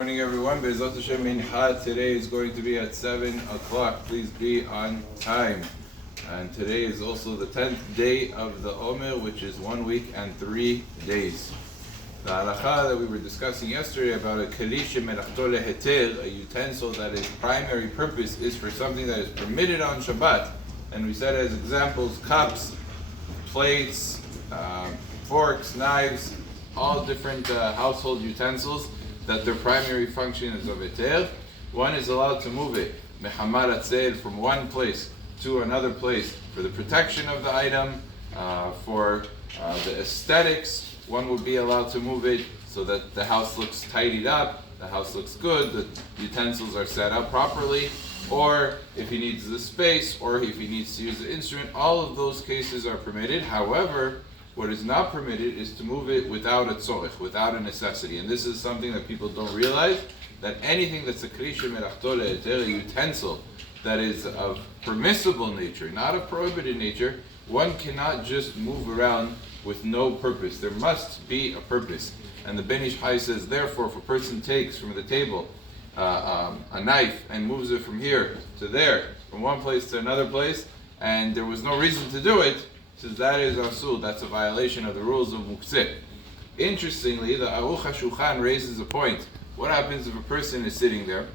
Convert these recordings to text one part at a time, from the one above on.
Good morning, everyone. Be'ezrat Hashem Mincha today is going to be at 7 o'clock. Please be on time. And today is also the 10th day of the Omer, which is 1 week and 3 days. The Halacha that we were discussing yesterday about a keli shemelachto leheter, a utensil that its primary purpose is for something that is permitted on Shabbat. And we said as examples, cups, plates, forks, knives, all different household utensils that their primary function is of heter. One is allowed to move it mehamar atzel, from one place to another place for the protection of the item, for the aesthetics. One would be allowed to move it so that the house looks tidied up, the house looks good, the utensils are set up properly, or if he needs the space, or if he needs to use the instrument. All of those cases are permitted. However, what is not permitted is to move it without a tzorech, without a necessity. And this is something that people don't realize, that anything that's a kli shemelachto leheter, a utensil that is of permissible nature, not of prohibited nature, one cannot just move around with no purpose. There must be a purpose. And the Ben Ish Chai says, therefore, if a person takes from the table a knife and moves it from here to there, from one place to another place, and there was no reason to do it, says that is asul, that's a violation of the rules of muktzeh. Interestingly, the Aruch HaShulchan raises a point. What happens if a person is sitting there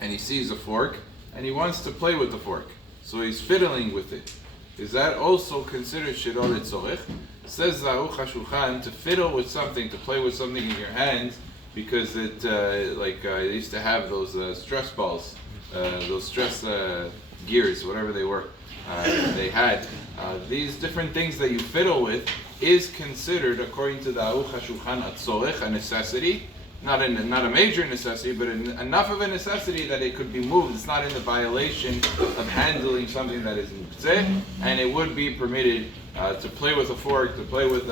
and he sees a fork and he wants to play with the fork? So he's fiddling with it. Is that also considered shelo letzorech? Says the Aruch HaShulchan, to fiddle with something, to play with something in your hands, because it, they used to have those stress balls, those stress gears, whatever they were. They had these different things that you fiddle with is considered, according to the Aruch HaShulchan, a tzorech, a necessity, not a major necessity, but enough of a necessity that it could be moved. It's not in the violation of handling something that is muktzeh, and it would be permitted to play with a fork, to play with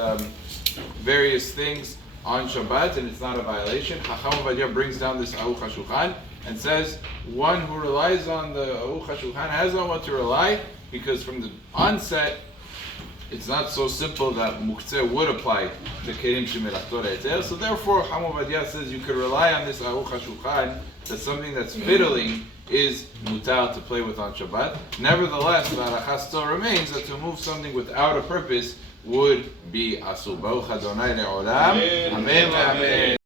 various things on Shabbat, and it's not a violation. Chacham Ovadia brings down this Aruch HaShulchan and says one who relies on the Aruch HaShulchan has on what to rely, because from the onset it's not so simple that muktzeh would apply to kelim shemelachto leheter. So therefore, Chacham Ovadia says you could rely on this Aruch HaShulchan that something that's fiddling is mutar to play with on Shabbat. Nevertheless, the halacha still remains that to move something without a purpose would be asur. Baruch Adonai le'olam. Amen. Amen.